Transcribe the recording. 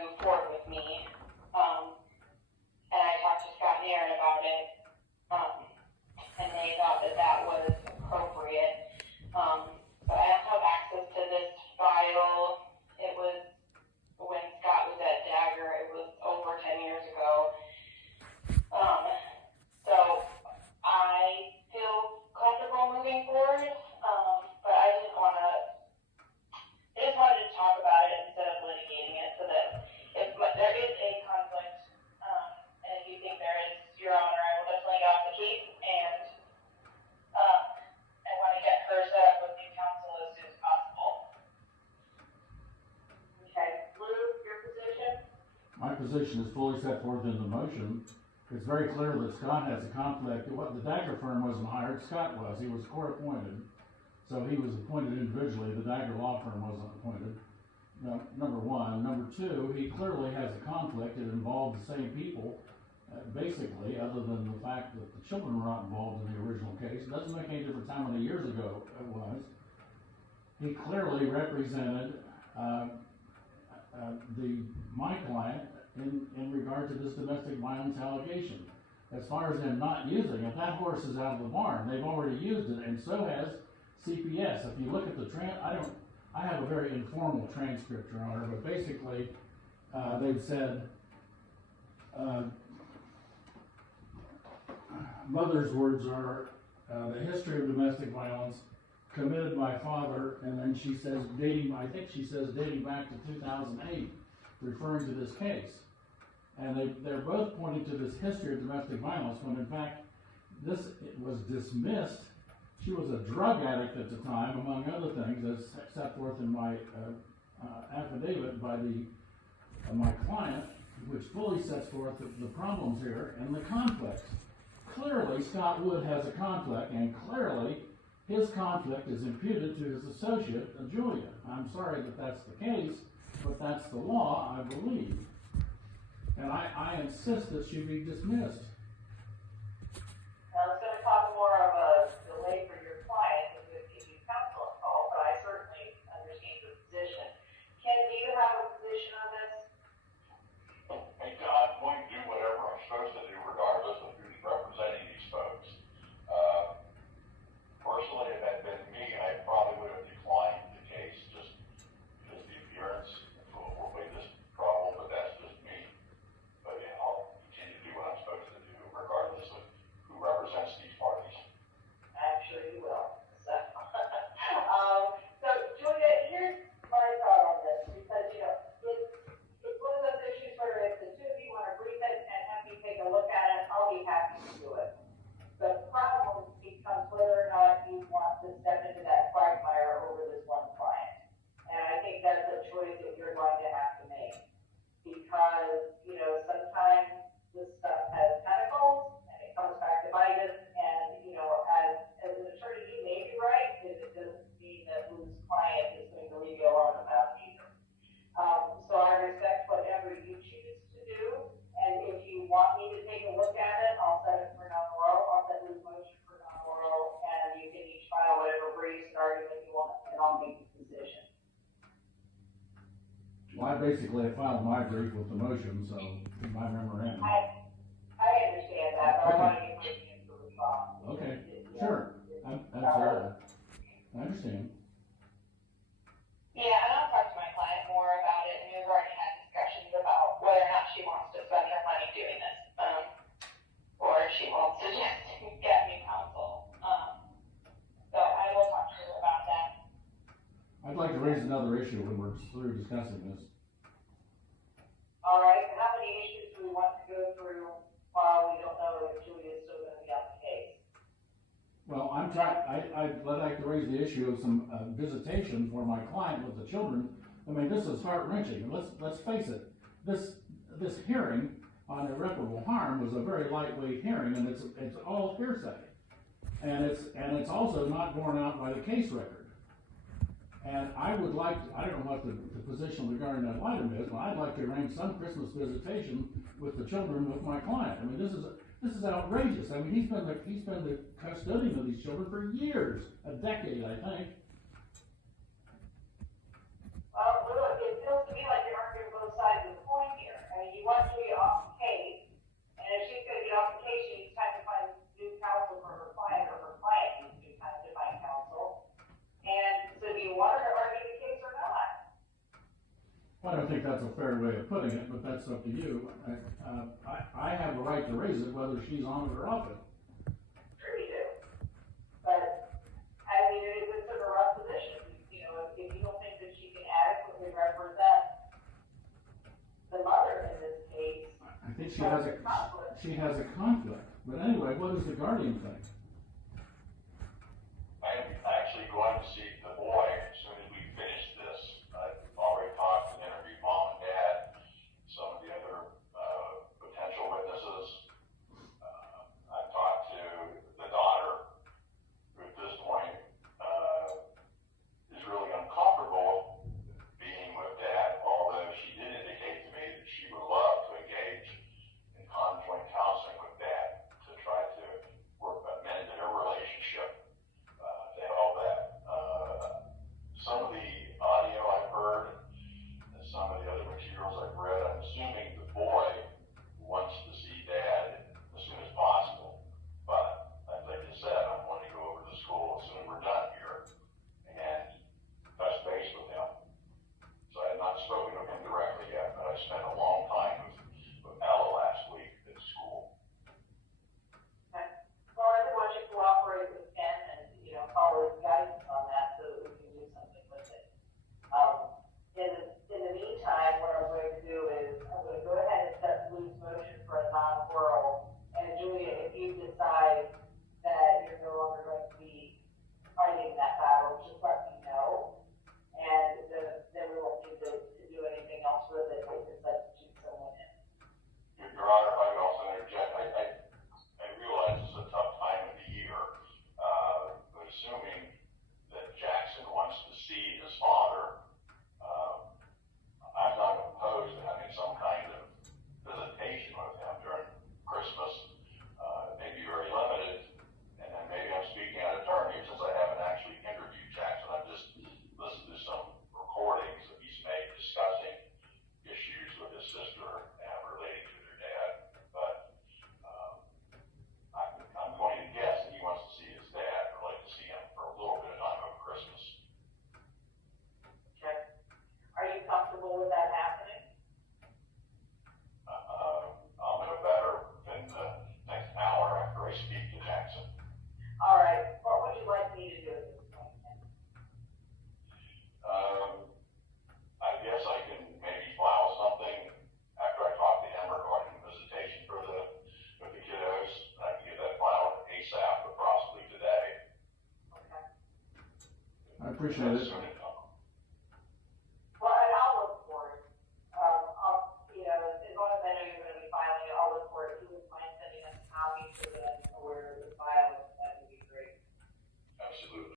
move forward with me. And I talked to Scott and Aaron about it, and they thought that that was appropriate. But I don't have access to this file. It was when Scott was at Dagger. It was over 10 years ago. So I feel comfortable moving forward, but I just wanted to talk about it instead of litigating it, so that if there is a conflict, and if you think there is, Your Honor, I will definitely get off the case, and I want to get her set up with new counsel as soon as possible. Okay, Thru, your position? My position is fully set forth in the motion. It's very clear that Scott has a conflict. The Dagger firm wasn't hired, Scott was. He was court appointed. So he was appointed individually. The Dagger law firm wasn't appointed. No, number one. Number two, he clearly has a conflict. It involved the same people, basically, other than the fact that the children were not involved in the original case. It doesn't make any difference how many years ago it was. He clearly represented my client in regard to this domestic violence allegation. As far as them not using it, that horse is out of the barn. They've already used it, and so has CPS. If you look at the I have a very informal transcript, Your Honor, but basically, they've said, mother's words are, the history of domestic violence committed by father, and then she says dating back to 2008, referring to this case. And they're both pointing to this history of domestic violence, when in fact, it was dismissed. She was a drug addict at the time, among other things, as set forth in my affidavit by my client, which fully sets forth the problems here and the conflicts. Clearly, Scott Wood has a conflict, and clearly, his conflict is imputed to his associate, Julia. I'm sorry that that's the case, but that's the law, I believe. And I insist that she be dismissed. Now, it's going to cause more of a delay for your client if you give you counsel call, but I certainly understand your position. Ken, do you have a position on this? Hey, I'm going to do whatever I'm supposed to do, regardless of who's representing these folks. Personally, if it had been me, I probably would have declined the case, just because the appearance will make this problem, but that's just me. But yeah, I'll continue to do what I'm supposed to do, regardless of who represents these parties. I'm sure you will. So, so Julia, here's my thought on this, because, it's one of those issues where if the two of you want to brief it and have me take a look at it, I'll be happy to do it. The problem becomes whether or not you want to step into that quagmire over this one client. And I think that's a choice that you're going to have to make. Because, sometimes this stuff has tentacles, and it comes back to bite us, and, as an attorney, you may be right, but it doesn't mean that whose client is going to leave you alone about it either. So I respect whatever you choose to do, and if you want me to take a look at it, I'll set it for non-oral, I'll set this motion for non-oral, and you can each file whatever briefs and argument you want, and I'll make the decision. Well, I basically filed my brief with the motion, so my memorandum. I understand that, but I want to get you into the response. Okay, sure. Absolutely. I understand. Yeah, and I'll talk to my client more about it, and we've already had discussions about whether or not she wants to spend her money doing this, or if she wants to just get me counsel. So I will talk to her about that. I'd like to raise another issue when we're through discussing this. All right, how many issues do we want to go through while we don't know if Julia is still going to be on the case? Well, I'd like to raise the issue of some visitation for my client with the children. I mean, this is heart-wrenching, and let's face it, this hearing on irreparable harm was a very lightweight hearing, and it's all hearsay. And it's also not borne out by the case record. And I would like to, I don't know what the position regarding that item is, but I'd like to arrange some Christmas visitation with the children with my client. I mean, this is outrageous. I mean, he's been the custodian of these children for years, a decade, I think. Well, it feels to me like you're arguing both sides of the fair way of putting it, but that's up to you. I have a right to raise it whether she's on it or off it. Sure you do. But, I mean, it's a rough position, you know, if you don't think that she can adequately represent the mother in this case. I think she has a conflict. But anyway, what does the guardian think? I'm actually going to see the boy as soon as we finish this. I've already talked and interviewed mom and dad, some of the other potential witnesses. I've talked to the daughter, who at this point is really uncomfortable being with dad, although she did indicate to me that she would love to engage in conflict counseling with dad to try to mend their relationship. To help that. Some of the audio I've heard and some of the other materials I've read, I'm assuming the boy wants to see dad as soon as possible. But as I just said, I'm going to go over to the school as soon as we're done here and touch base with him. So I have not spoken with him directly yet, but I spent a long time with Ella last week at school. Okay. Well, I would want you to cooperate with Ken and, you know, follow his guidance on that so that we can do something with it. In the meantime, what I'm going to do is, I'm going to go ahead and set Thru's motion for a non-referral. And Julia, if you decide that you're no longer going to be fighting that battle, just let me know. And then we won't need to do anything else with it, we can substitute someone in. Your Honor, if I could also interject, I realize it's a tough time of the year, but assuming that Jackson wants to see his father, I'm not opposed to having some kind of visitation with him during Christmas. It may be very limited, and then maybe I'm speaking out of turn here since I haven't actually interviewed Jackson. I've just listened to some recordings that he's made discussing issues with his sister relating to their dad. But I'm going to guess that he wants to see his dad, or like to see him for a little bit of time over Christmas. Okay. Are you comfortable with that happening? I'll know better in the next hour after I speak to Jackson. All right, what would you like me to do at this point? I guess I can maybe file something after I talk to him regarding visitation with the kiddos. I can get that filed ASAP, but possibly today. Okay. I appreciate As it. soon as